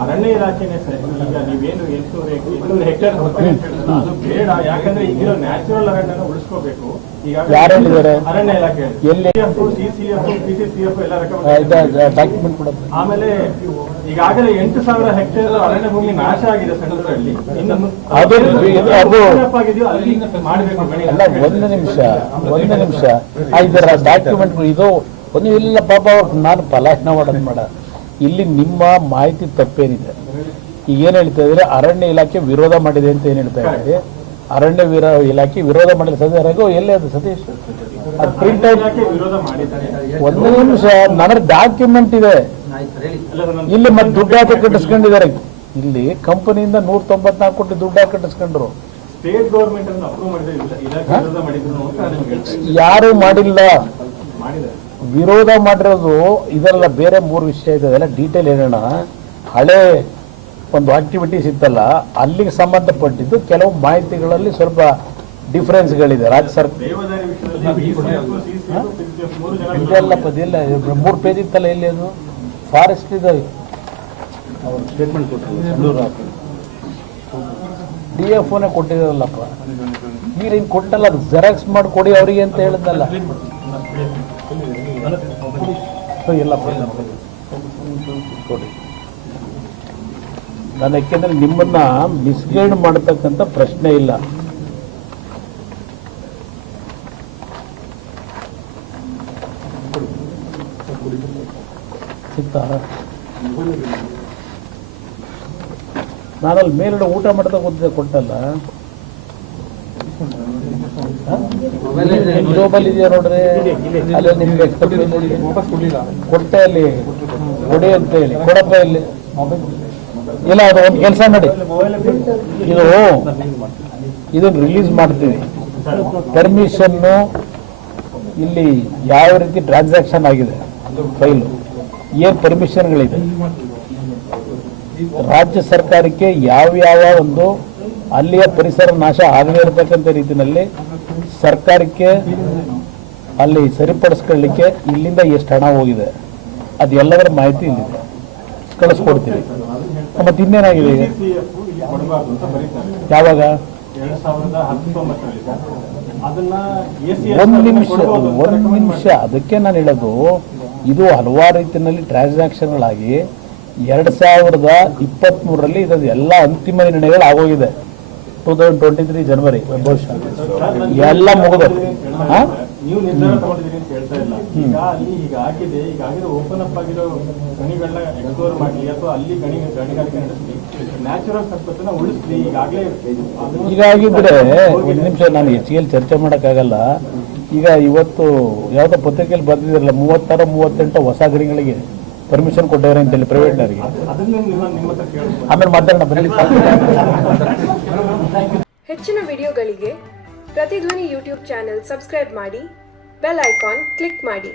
ಅರಣ್ಯ ಇಲಾಖೆನೇ ಸರ್. ಈಗ ನೀವೇನು ಎಂಟುನೂರು ಎಂಟುನೂರು ಹೆಕ್ಟೇರ್ ಅದು ಬೇಡ. ಯಾಕಂದ್ರೆ ಈಗಿರೋ ನ್ಯಾಚುರಲ್ ಅರಣ್ಯನ ಉಳಿಸ್ಕೋಬೇಕು. ಈಗ ಅರಣ್ಯ ಇಲಾಖೆ ಎಲ್ಲಿ? ಆಮೇಲೆ ಈಗಾಗಲೇ ಎಂಟು ಸಾವಿರ ಹೆಕ್ಟೇರ್ ಅರಣ್ಯ ಭೂಮಿ ನಾಶ ಆಗಿದೆ ಸೆಂಟ್ರಲ್ ಇನ್ನು ಅದು ಇದು- ಅದು- ಆಗಿದೆಯೋ ಅಲ್ಲಿ ಮಾಡಬೇಕು ಒಂದು ನಿಮಿಷ ಒಂದು ನಿಮಿಷ. ಇದರ ಡಾಕ್ಯುಮೆಂಟ್ ಇದು. ಒಂದು ಇಲ್ಲ ಪಾಪ ನಾನು ಪಲಾಯನ ಮಾಡೋದು ಮಾಡ ಇಲ್ಲಿ ನಿಮ್ಮ ಮಾಹಿತಿ ತಪ್ಪೇನಿದೆ. ಈಗ ಏನು ಹೇಳ್ತಾ ಇದ್ರೆ ಅರಣ್ಯ ಇಲಾಖೆ ವಿರೋಧ ಮಾಡಿದೆ ಅಂತ ಏನು ಹೇಳ್ತಾ ಇದ್ದೀರಿ? ಅರಣ್ಯ ವಿರ ಇಲಾಖೆ ವಿರೋಧ ಮಾಡಿದ ಸದ್ಯ ರಘು ಎಲ್ಲೇ ಅದು ಸತೀಶ್. ಅದು ಪ್ರಿಂಟ್ ಆಯ್ತು ವಿರೋಧ ಮಾಡಿದ್ದಾರೆ ಒಂದು ನಿಮಿಷ ನನ್ನ ಡಾಕ್ಯುಮೆಂಟ್ ಇದೆ. ಇಲ್ಲಿ ಮತ್ತೆ ದುಡ್ಡು ಹಾಕಿ ಕಟ್ಟಿಸ್ಕೊಂಡಿದ್ದಾರೆ? ಇಲ್ಲಿ ಕಂಪನಿಯಿಂದ ನೂರ ತೊಂಬತ್ನಾಲ್ಕು ಕೋಟಿ ದುಡ್ಡು ಹಾಕಿ ಕಟ್ಟಿಸ್ಕೊಂಡ್ರು. ಯಾರು ಮಾಡಿಲ್ಲ? ವಿರೋಧ ಮಾಡಿರೋದು ಇದೆಲ್ಲ ಬೇರೆ ಮೂರು ವಿಷಯ ಇದೆ. ಅದೆಲ್ಲ ಡೀಟೇಲ್ ಹೇಳೋಣ ಹಳೆ ಒಂದು ಆಕ್ಟಿವಿಟೀಸ್ ಇತ್ತಲ್ಲ ಅಲ್ಲಿಗೆ ಸಂಬಂಧಪಟ್ಟಿದ್ದು ಕೆಲವು ಮಾಹಿತಿಗಳಲ್ಲಿ ಸ್ವಲ್ಪ ಡಿಫ್ರೆನ್ಸ್ಗಳಿದೆ ರಾಜ್ಯ ಸರ್ಕಾರ ಇಲ್ಲ ಮೂರು ಜನ ಇದೆಲ್ಲ ಪದಿಲ್ಲ ಮೂರು ಪೇಜ್ ಇತ್ತಲ್ಲ ಇಲ್ಲಿ ಅದು? ಫಾರೆಸ್ಟ್ ಇದೆ. ಡಿ ಎಫ್ ಓನೇ ಕೊಟ್ಟಿದಾರಲ್ಲಪ್ಪ ಈಗ ಹಿಂಗೆ ಕೊಟ್ಟಲ್ಲ ಅದು ಜೆರಾಕ್ಸ್ ಮಾಡಿ ಕೊಡಿ ಅವರಿಗೆ ಅಂತ ಹೇಳಿದ್ನಲ್ಲ ನಾನು ಯಾಕೆಂದ್ರೆ ನಿಮ್ಮನ್ನ ಮಿಸ್ಗೈಡ್ ಮಾಡತಕ್ಕಂಥ ಪ್ರಶ್ನೆ ಇಲ್ಲ. ನಾನಲ್ಲಿ ಮೇಲ್ಗಡೆ ಊಟ ಮಾಡ್ತಾ ಕೊಟ್ಟಲ್ಲ. ಜೋಬಲ್ ಇದೆಯಾ ನೋಡ್ರಿ ಅಲ್ಲಿ ನಿಮ್ಗೆ ಕೊಟ್ಟೆ ಅಲ್ಲಿ. ಕೊಡಿ ಅಂತ ಹೇಳಿ. ಕೊಡಪ್ಪ ಇಲ್ಲಿ. ಇಲ್ಲ ಅದು ಒಂದು ಕೆಲಸ ಮಾಡಿ. ಇದು ಇದನ್ನ ರಿಲೀಸ್ ಮಾಡ್ತೀವಿ. ಪರ್ಮಿಷನ್ನು ಇಲ್ಲಿ ಯಾವ ರೀತಿ ಟ್ರಾನ್ಸಾಕ್ಷನ್ ಆಗಿದೆ? ಫೈಲು. ಏನ್ ಪರ್ಮಿಷನ್ಗಳಿದೆ ರಾಜ್ಯ ಸರ್ಕಾರಕ್ಕೆ ಯಾವ ಯಾವ ಒಂದು ಅಲ್ಲಿಯ ಪರಿಸರ ನಾಶ ಆಗದೇ ಇರತಕ್ಕಂಥ ರೀತಿಯಲ್ಲಿ ಸರ್ಕಾರಕ್ಕೆ ಅಲ್ಲಿ ಸರಿಪಡಿಸ್ಕೊಳ್ಳಿಕ್ಕೆ ಇಲ್ಲಿಂದ ಎಷ್ಟು ಹಣ ಹೋಗಿದೆ, ಅದೆಲ್ಲದರ ಮಾಹಿತಿ ಇಲ್ಲಿದೆ. ಕಳಿಸ್ಕೊಡ್ತೀವಿ. ಮತ್ತೆ ಇನ್ನೇನಾಗಿದೆ ಯಾವಾಗ? ಒಂದು ನಿಮಿಷ ಒಂದು ನಿಮಿಷ. ಅದಕ್ಕೆ ನಾನು ಹೇಳೋದು, ಇದು ಹಲವಾರು ರೀತಿಯಲ್ಲಿ ಟ್ರಾನ್ಸಾಕ್ಷನ್ಗಳಾಗಿ ಎರಡು ಸಾವಿರದ ಇಪ್ಪತ್ತ್ಮೂರರಲ್ಲಿ ಇದು ಎಲ್ಲ ಅಂತಿಮ ನಿರ್ಣಯಗಳು ಆಗೋಗಿದೆ two thousand twenty three January ಎಲ್ಲ ಮುಗಿದು ನೀವು ನಿರ್ಧಾರ ತಗೊಂಡಿದ್ದೀರಿ ಅಂತ ಹೇಳ್ತಾ ಇಲ್ಲ. ಈಗ ಅಲ್ಲಿ ಈಗ ಆಗಿದೆ ಈಗ ಆಗಿರೋ ಓಪನ್ ಅಪ್ ಆಗಿರೋ ಗಣಿಗಳನ್ನ ಎಕ್ಸ್ಪ್ಲೋರ್ ಮಾಡಲಿ ಅಥವಾ ಅಲ್ಲಿ ಗಣಿ ಗಣಿಗಾರಿಕೆ ನಡೆಸಲಿ ನ್ಯಾಚುರಲ್ ಸಂಪತ್ತನ್ನ ಉಳಿಸ್ಲಿ ಈಗಾಗಲೇ ಅದನ್ನ- ಹೀಗಾಗಿದ್ರೆ ಒಂದು ನಿಮಿಷ ನಾನು ಹೆಚ್ಚಿಗೆ ಚರ್ಚೆ ಮಾಡೋಕ್ಕಾಗಲ್ಲ. ಈಗ ಇವತ್ತು ಯಾವುದೋ ಪತ್ರಿಕೆಯಲ್ಲಿ ಬರ್ತಿದ್ರಲ್ಲ ಮೂವತ್ತಾರು ಮೂವತ್ತೆಂಟು ಹೊಸ ಗಣಿಗಳಿಗೆ. ಪರ್ಮಿಷನ್ ಪ್ರೈವೇಟ್ನವರಿಗೆ ಅದನ್ನ ನಿಮ್ಮ ನಿಮ್ಮ ಹತ್ರ ಕೇಳ್ಬೋದು ಆಮೇಲೆ ಮಾತಾಡೋಣ ಹೆಚ್ಚಿನ ವಿಡಿಯೋಗಳಿಗೆ ಪ್ರತಿಧ್ವನಿ ಯೂಟ್ಯೂಬ್ ಚಾನೆಲ್ ಸಬ್ಸ್ಕ್ರೈಬ್ ಮಾಡಿ, ಬೆಲ್ ಐಕಾನ್ ಕ್ಲಿಕ್ ಮಾಡಿ.